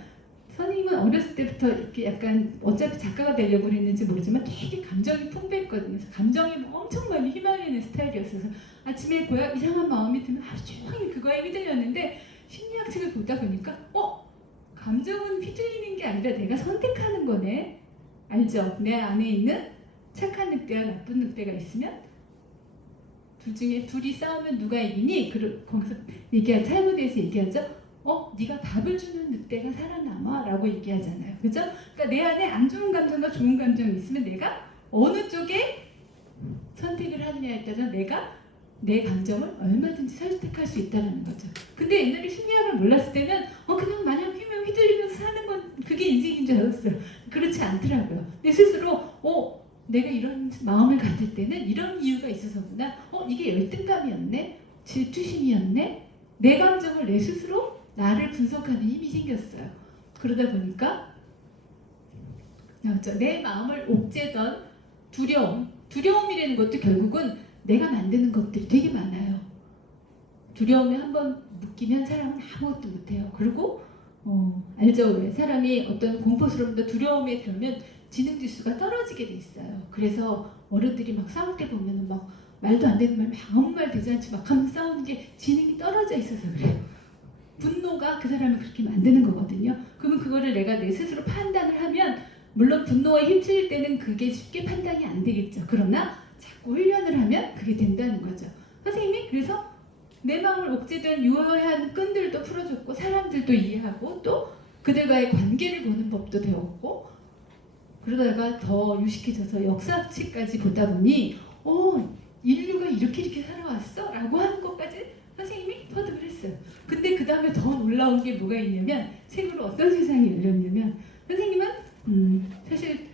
선생님은 어렸을 때부터 이렇게 약간 어차피 작가가 되려고 그랬는지 모르지만 되게 감정이 풍부했거든요. 그래서 감정이 엄청 많이 휘말리는 스타일이었어서 아침에 이상한 마음이 들면 하루 종일 그거에 휘둘렸는데 심리학책을 보다 보니까 감정은 휘둘리는 게 아니라 내가 선택하는 거네. 알죠? 내 안에 있는 착한 늑대와 나쁜 늑대가 있으면 둘 중에 둘이 싸우면 누가 이기니? 거기서 탈무드에서 얘기하죠. 네가 밥을 주는 늑대가 살아남아 라고 얘기하잖아요. 그죠? 그러니까 내 안에 안 좋은 감정과 좋은 감정이 있으면 내가 어느 쪽에 선택을 하느냐에 따라 내가 내 감정을 얼마든지 설득할 수 있다는 거죠. 근데 옛날에 심리학을 몰랐을 때는 그냥 마냥 휘둘리면서 사는 건 그게 인생인 줄 알았어요. 그렇지 않더라고요. 내 스스로 내가 이런 마음을 가질 때는 이런 이유가 있어서구나. 이게 열등감이었네? 질투심이었네? 내 감정을 내 스스로 나를 분석하는 힘이 생겼어요. 그러다 보니까 내 마음을 옥죄던 두려움이라는 것도 결국은 내가 만드는 것들이 되게 많아요. 두려움에 한번 묶이면 사람은 아무것도 못해요. 그리고 알죠? 왜 사람이 어떤 공포스러움과 두려움에 들면 지능지수가 떨어지게 돼 있어요. 그래서 어른들이 막 싸울 때 보면은 막 말도 안 되는 말 막 아무 말 되지 않지 막 하면서 싸우는 게 지능이 떨어져 있어서 그래요. 분노가 그 사람을 그렇게 만드는 거거든요. 그러면 그거를 내가 내 스스로 판단을 하면 물론 분노에 휩쓸릴 때는 그게 쉽게 판단이 안 되겠죠. 그러나 자꾸 훈련을 하면 그게 된다는 거죠. 선생님이 그래서 내 마음을 억제된 유효한 끈들도 풀어줬고 사람들도 이해하고 또 그들과의 관계를 보는 법도 배웠고 그러다가 더 유식해져서 역사책까지 보다 보니 인류가 이렇게 살아왔어? 라고 하는 것까지 선생님이 터득을 했어요. 근데 그 다음에 더 놀라운 게 뭐가 있냐면 책으로 어떤 세상이 열렸냐면 선생님은 사실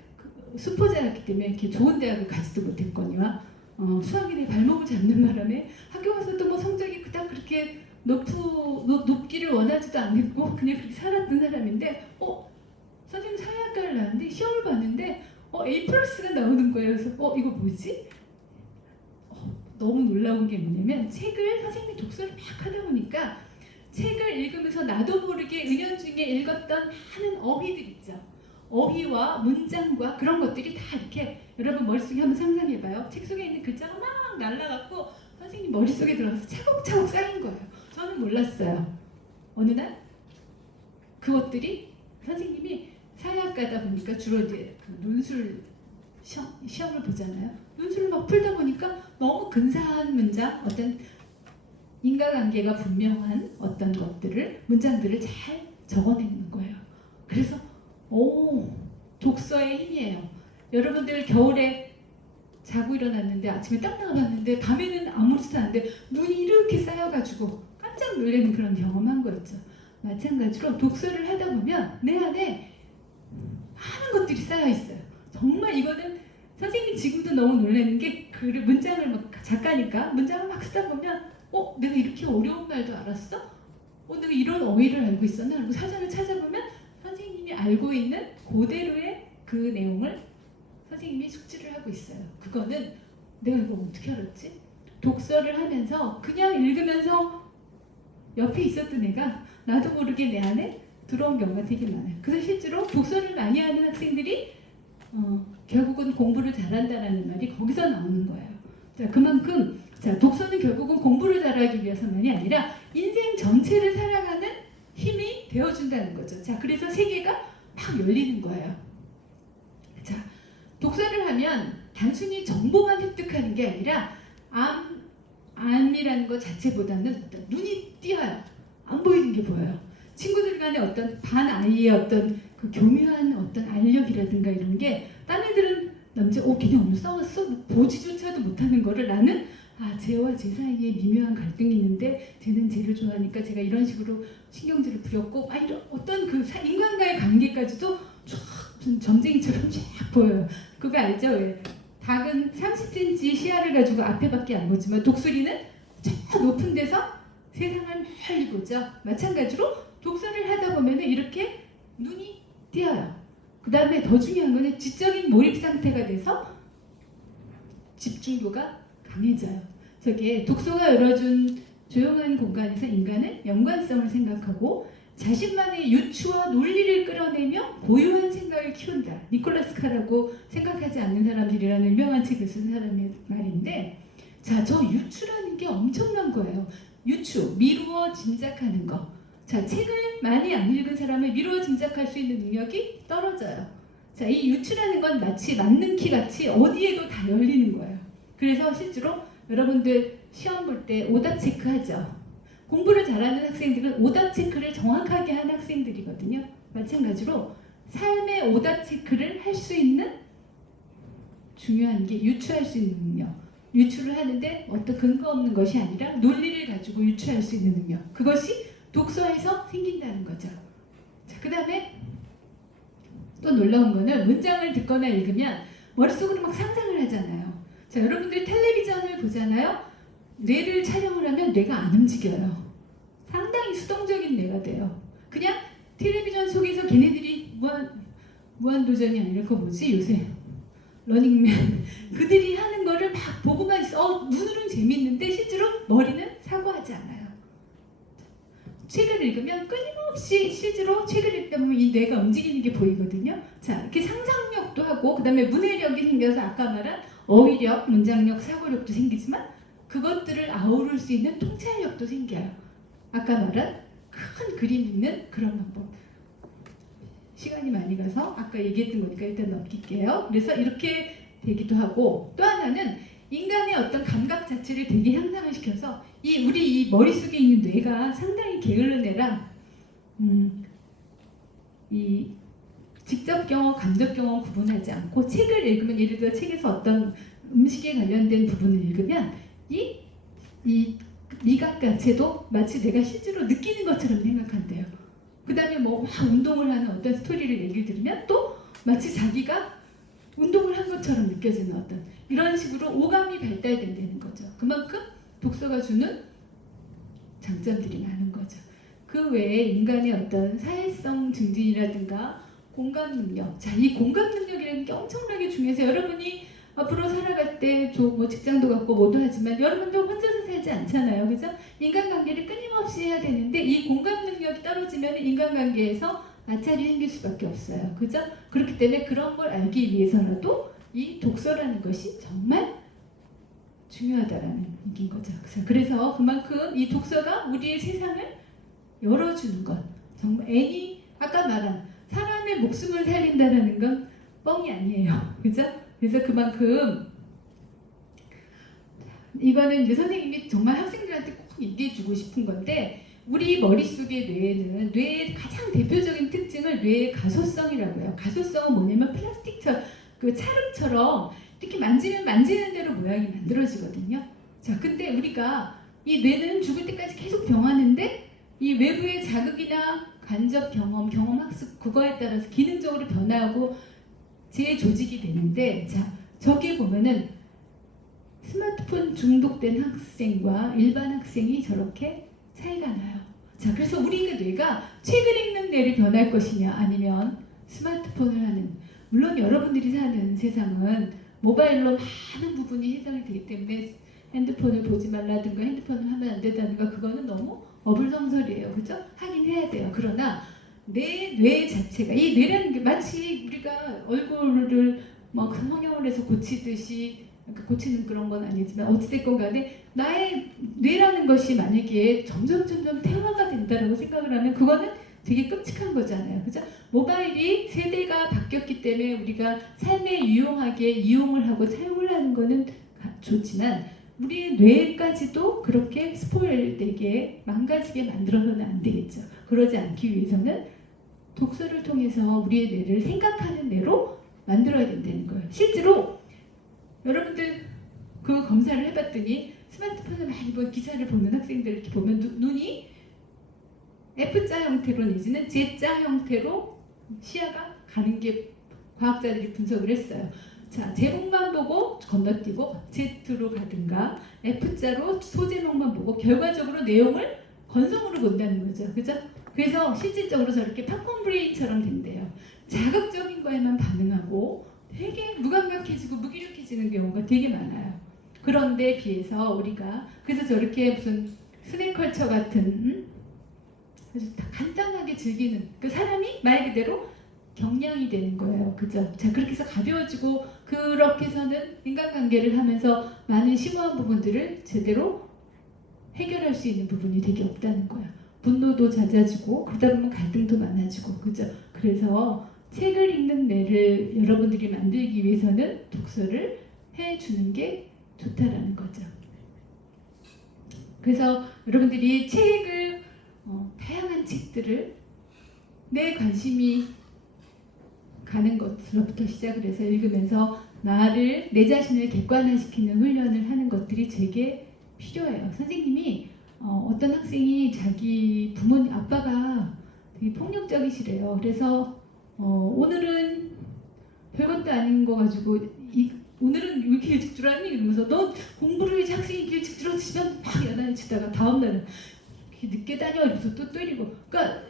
수포자였기 때문에 이렇게 좋은 대학을 가지도 못했거니와 수학인의 발목을 잡는 바람에 학교 가서도 뭐 성적이 그닥 그렇게 높기를 원하지도 않았고 그냥 그렇게 살았던 사람인데 선생님 사회학과를 나왔는데 시험을 봤는데 A 플러스가 나오는 거예요. 그래서 이거 뭐지? 너무 놀라운 게 뭐냐면 책을 선생님이 독서를 막 하다 보니까 책을 읽으면서 나도 모르게 은연중에 읽었던 많은 어휘들 있죠. 어휘와 문장과 그런 것들이 다 이렇게 여러분 머릿속에 한번 상상해봐요. 책 속에 있는 글자가 막 날라갔고 선생님 머릿속에 들어가서 차곡차곡 쌓인 거예요. 저는 몰랐어요. 어느 날 그것들이 선생님이 사회학과다 보니까 주로 이제 논술 시험을 보잖아요. 논술을 막 풀다 보니까 너무 근사한 문장, 어떤 인과관계가 분명한 어떤 것들을 문장들을 잘 적어내는 거예요. 그래서 독서의 힘이에요. 여러분들 겨울에 자고 일어났는데 아침에 딱 나가봤는데 밤에는 아무렇지도 않은데 눈이 이렇게 쌓여가지고 깜짝 놀라는 그런 경험한 거였죠. 마찬가지로 독서를 하다 보면 내 안에 많은 것들이 쌓여 있어요. 정말 이거는 선생님 지금도 너무 놀라는 게 글을 문장을 막 작가니까 문장을 막 쓰다 보면 내가 이렇게 어려운 말도 알았어? 내가 이런 어휘를 알고 있었나? 그리고 사전을 찾아보면 선생님이 알고 있는 그대로의 그 내용을 선생님이 숙지를 하고 있어요. 그거는 내가 이거 어떻게 알았지? 독서를 하면서 그냥 읽으면서 옆에 있었던 애가 나도 모르게 내 안에 들어온 경우가 되게 많아요. 그래서 실제로 독서를 많이 하는 학생들이 결국은 공부를 잘한다는 말이 거기서 나오는 거예요. 자, 그만큼 독서는 결국은 공부를 잘하기 위해서만이 아니라 인생 전체를 살아가는 힘이 되어준다는 거죠. 자, 그래서 세계가 막 열리는 거예요. 자, 독서를 하면 단순히 정보만 획득하는 게 아니라 암이라는 것 자체보다는 눈이 띄어요. 안 보이는 게 보여요. 친구들 간의 어떤 반 아이의 어떤 그 교묘한 어떤 알력이라든가 이런 게 딴 애들은 남자 걔네 오늘 싸웠어? 보지조차도 못하는 거를 나는 쟤와 쟤 사이에 미묘한 갈등이 있는데 쟤는 쟤를 좋아하니까 제가 이런 식으로 신경질을 부렸고 이런 어떤 그 인간과의 관계까지도 쫙 점쟁이처럼 쫙 보여요. 그거 알죠? 왜? 닭은 30cm 시야를 가지고 앞에밖에 안 보지만 독수리는 저 높은 데서 세상을 멀리 보죠. 마찬가지로 독서를 하다 보면 이렇게 눈이 띄어요. 그 다음에 더 중요한 거는 지적인 몰입 상태가 돼서 집중도가 강해져요. 저게 독서가 열어준 조용한 공간에서 인간은 연관성을 생각하고 자신만의 유추와 논리를 끌어내며 고유한 생각을 키운다. 니콜라스 카라고 생각하지 않는 사람들이라는 유명한 책을 쓴 사람의 말인데 저 유추라는 게 엄청난 거예요. 유추, 미루어 짐작하는 거. 책을 많이 안 읽은 사람은 미루어 짐작할 수 있는 능력이 떨어져요. 이 유추라는 건 마치 맞는 키 같이 어디에도 다 열리는 거예요. 그래서 실제로 여러분들 시험 볼 때 오답 체크하죠. 공부를 잘하는 학생들은 오답 체크를 정확하게 하는 학생들이거든요. 마찬가지로 삶의 오답 체크를 할 수 있는 중요한 게 유추할 수 있는 능력. 유추를 하는데 어떤 근거 없는 것이 아니라 논리를 가지고 유추할 수 있는 능력. 그것이 독서에서 생긴다는 거죠. 그 다음에 또 놀라운 거는 문장을 듣거나 읽으면 머릿속으로 막 상상을 하잖아요. 여러분들 텔레비전을 보잖아요. 뇌를 촬영을 하면 뇌가 안 움직여요. 상당히 수동적인 뇌가 돼요. 그냥 텔레비전 속에서 걔네들이 무한도전이 아니라 그거 뭐지 요새 러닝맨 그들이 하는 거를 막 보고만 있어. 눈으로는 재밌는데 실제로 머리는 사고하지 않아요. 책을 읽으면 끊임없이 실제로 책을 읽다 보면 이 뇌가 움직이는 게 보이거든요. 자, 이렇게 상상력도 하고 그다음에 문해력이 생겨서 아까 말한 어휘력, 문장력, 사고력도 생기지만 그것들을 아우를 수 있는 통찰력도 생겨요. 아까 말한 큰 그림 있는 그런 방법. 시간이 많이 가서 아까 얘기했던 거니까 일단 넘길게요. 그래서 이렇게 되기도 하고 또 하나는 인간의 어떤 감각 자체를 되게 향상을 시켜서 우리 이 머릿속에 있는 뇌가 상당히 게으른 애라 이 직접 경험, 간접 경험 구분하지 않고 책을 읽으면 예를 들어 책에서 어떤 음식에 관련된 부분을 읽으면 이 미각 자체도 마치 내가 실제로 느끼는 것처럼 생각한대요. 그 다음에 뭐 막 운동을 하는 어떤 스토리를 얘기를 들으면 또 마치 자기가 운동을 한 것처럼 느껴지는 어떤 이런 식으로 오감이 발달된다는 거죠. 그만큼 독서가 주는 장점들이 많은 거죠. 그 외에 인간의 어떤 사회성 증진이라든가 공감 능력. 자, 이 공감 능력이라는 게 엄청나게 중요해서 여러분이 앞으로 살아갈 때 뭐 직장도 갖고 뭐도 하지만 여러분도 혼자서 살지 않잖아요. 그죠? 인간관계를 끊임없이 해야 되는데 이 공감 능력이 떨어지면 인간관계에서 마찰이 생길 수밖에 없어요. 그죠? 그렇기 때문에 그런 걸 알기 위해서라도 이 독서라는 것이 정말 중요하다라는 얘기인 거죠. 그래서 그만큼 이 독서가 우리의 세상을 열어주는 것. 정말 아까 말한 사람의 목숨을 살린다라는 건 뻥이 아니에요. 그죠? 그래서 그만큼 이거는 이제 선생님이 정말 학생들한테 꼭 얘기해주고 싶은 건데 우리 머릿속의 뇌의 가장 대표적인 특징을 뇌의 가소성이라고 해요. 가소성은 뭐냐면 플라스틱처럼 그 찰흙처럼 이렇게 만지면 만지는 대로 모양이 만들어지거든요. 자, 근데 우리가 이 뇌는 죽을 때까지 계속 병하는데 이 외부의 자극이나 간접 경험, 경험학습 그거에 따라서 기능적으로 변화하고 재조직이 되는데 자, 저기 보면은 스마트폰 중독된 학생과 일반 학생이 저렇게 차이가 나요. 자, 그래서 우리의 뇌가 책을 읽는 뇌를 변할 것이냐 아니면 스마트폰을 하는 물론 여러분들이 사는 세상은 모바일로 많은 부분이 해당이 되기 때문에 핸드폰을 보지 말라든가 핸드폰을 하면 안 된다든가 그거는 너무 어불성설이에요. 그죠? 하긴 해야 돼요. 그러나 내 뇌 자체가 이 뇌라는 게 마치 우리가 얼굴을 막 성형을 해서 고치듯이 고치는 그런 건 아니지만 어찌됐건 간에 나의 뇌라는 것이 만약에 점점 퇴화가 된다고 생각을 하면 그거는 되게 끔찍한 거잖아요. 그죠? 모바일이 세대가 바뀌었기 때문에 우리가 삶에 유용하게 이용을 하고 사용을 하는 거는 좋지만 우리의 뇌까지도 그렇게 스포일되게 망가지게 만들어서는 안 되겠죠. 그러지 않기 위해서는 독서를 통해서 우리의 뇌를 생각하는 뇌로 만들어야 된다는 거예요. 실제로 여러분들 그 검사를 해봤더니 스마트폰을 많이 본 기사를 보는 학생들 이렇게 보면 눈이 F자 형태로 내지는 Z자 형태로 시야가 가는 게 과학자들이 분석을 했어요. 자, 제목만 보고 건너뛰고 Z로 가든가 F자로 소제목만 보고 결과적으로 내용을 건성으로 본다는 거죠. 그죠? 그래서 실질적으로 저렇게 팝콘 브레인처럼 된대요. 자극적인 거에만 반응하고 되게 무감각해지고 무기력해지는 경우가 되게 많아요. 그런데 비해서 우리가 그래서 저렇게 무슨 스낵컬처 같은 아주 간단하게 즐기는 그 사람이 말 그대로 경량이 되는 거예요. 그죠? 자, 그렇게 해서 가벼워지고 그렇게 해서는 인간관계를 하면서 많은 심오한 부분들을 제대로 해결할 수 있는 부분이 되게 없다는 거야. 분노도 잦아지고 그러다 보면 갈등도 많아지고 그죠? 그래서 책을 읽는 뇌를 여러분들이 만들기 위해서는 독서를 해주는 게 좋다라는 거죠. 그래서 여러분들이 책을 다양한 책들을 내 관심이 가는 것으로부터 시작을 해서 읽으면서 내 자신을 객관화시키는 훈련을 하는 것들이 되게 필요해요. 선생님이 어떤 학생이 자기 부모님 아빠가 되게 폭력적이시래요. 그래서 오늘은 별것도 아닌 거 가지고 오늘은 왜 이렇게 일찍 들어왔니? 이러면서 너 공부를 이제 학생이 일찍 들어오시면 막 야단을 치다가 다음날은 늦게 다녀 이러면서 또 때리고 그러니까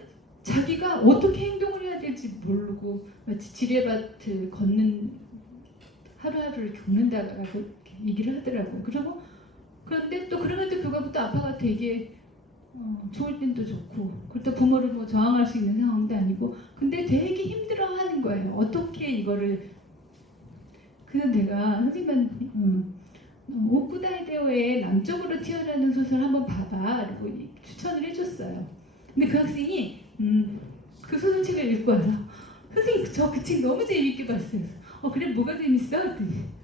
자기가 어떻게 행동을 해야 될지 모르고 마치 지뢰밭을 걷는 하루하루를 겪는다고 얘기를 하더라고요. 그런데 또 그럼에도 불구하고 또 아빠가 되게 좋을 땐 또 좋고 그렇다 부모를 뭐 저항할 수 있는 상황도 아니고 근데 되게 힘들어하는 거예요. 어떻게 이거를 그래서 내가 선생님은 오쿠다이데오의 남쪽으로 튀어나오는 소설 한번 봐봐 라고 추천을 해줬어요. 근데 그 학생이 그 소설책을 읽고 와서 선생님 저 그 책 너무 재밌게 봤어요. 그래 뭐가 재밌어? 그랬더니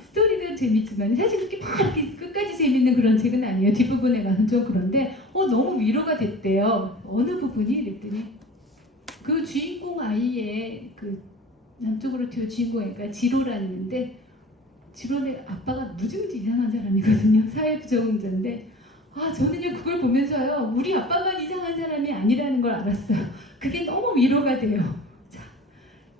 스토리는 재밌지만 사실 그렇게 막 이렇게 끝까지 재밌는 그런 책은 아니에요. 뒷부분에 가서 좀 그런데 너무 위로가 됐대요. 어느 부분이? 그랬더니 그 주인공 아이의 그 남쪽으로 튀어 주인공이니까 지로라는데 지로의 아빠가 무지무지 이상한 사람이거든요. 사회부적응자인데 저는요 그걸 보면서요 우리 아빠만 이상한 사람이 아니라는 걸 알았어요. 그게 너무 위로가 돼요. 자,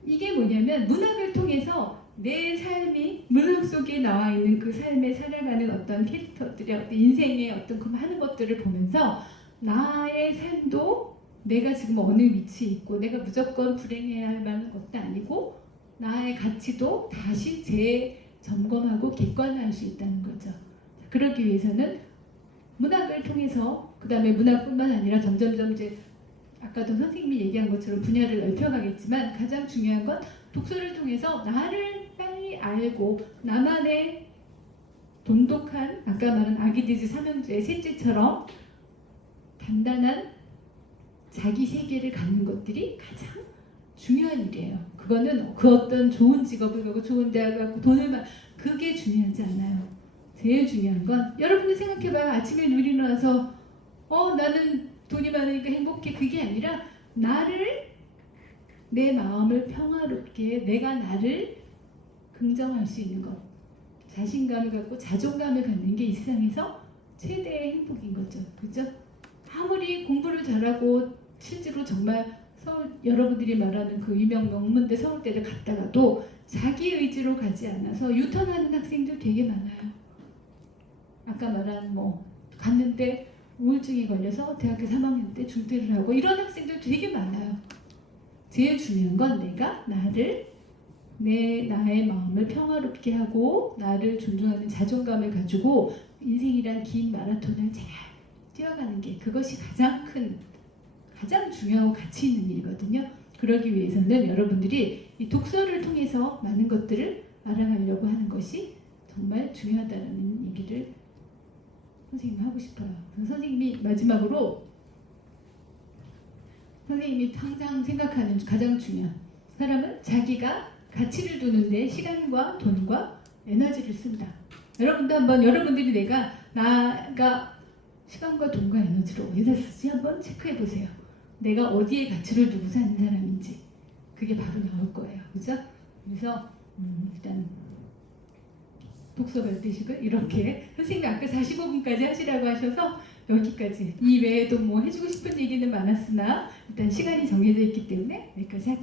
이게 뭐냐면 문학을 통해서 내 삶이 문학 속에 나와 있는 그 삶에 살아가는 어떤 캐릭터들의 어떤 인생의 어떤 그 많은 것들을 보면서 나의 삶도 내가 지금 어느 위치에 있고 내가 무조건 불행해야 할 만한 것도 아니고 나의 가치도 다시 재점검하고 객관화할 수 있다는 거죠. 그러기 위해서는 문학을 통해서 그 다음에 문학뿐만 아니라 점점점 이제 아까도 선생님이 얘기한 것처럼 분야를 넓혀가겠지만 가장 중요한 건 독서를 통해서 나를 빨리 알고 나만의 돈독한 아까 말한 아기디즈 삼형제의 셋째처럼 단단한 자기 세계를 갖는 것들이 가장 중요한 일이에요. 그거는 그 어떤 좋은 직업을 가고 좋은 대학 가고 돈을 그게 중요하지 않아요. 제일 중요한 건 여러분들 생각해봐요. 아침에 눈이 일어나서 나는 돈이 많으니까 행복해 그게 아니라 나를 내 마음을 평화롭게 내가 나를 긍정할 수 있는 것 자신감을 갖고 자존감을 갖는 게 이 세상에서 최대의 행복인 거죠. 그죠? 아무리 공부를 잘하고 실제로 정말 서울 여러분들이 말하는 그 유명 명문대 서울대를 갔다가도 자기 의지로 가지 않아서 유턴하는 학생들 되게 많아요. 아까 말한 갔는데 우울증이 걸려서 대학교 3학년 때 중퇴를 하고 이런 학생들 되게 많아요. 제일 중요한 건 내가 나의 마음을 평화롭게 하고 나를 존중하는 자존감을 가지고 인생이란 긴 마라톤을 잘 뛰어가는 게 그것이 가장 중요하고 가치 있는 일이거든요. 그러기 위해서는 여러분들이 이 독서를 통해서 많은 것들을 알아가려고 하는 것이 정말 중요하다는 얘기를 선생님이 하고 싶어요. 선생님이 마지막으로 선생님이 항상 생각하는 가장 중요한 사람은 자기가 가치를 두는데 시간과 돈과 에너지를 쓴다. 여러분도 한번 여러분들이 나가 시간과 돈과 에너지를 어디다 쓰지 한번 체크해 보세요. 내가 어디에 가치를 두고 사는 사람인지 그게 바로 나올 거예요. 그죠? 그래서 일단 독서 별대식을 이렇게 선생님이 아까 45분까지 하시라고 하셔서 여기까지 이 외에도 해주고 싶은 얘기는 많았으나 일단 시간이 정해져 있기 때문에 여기까지 할게요.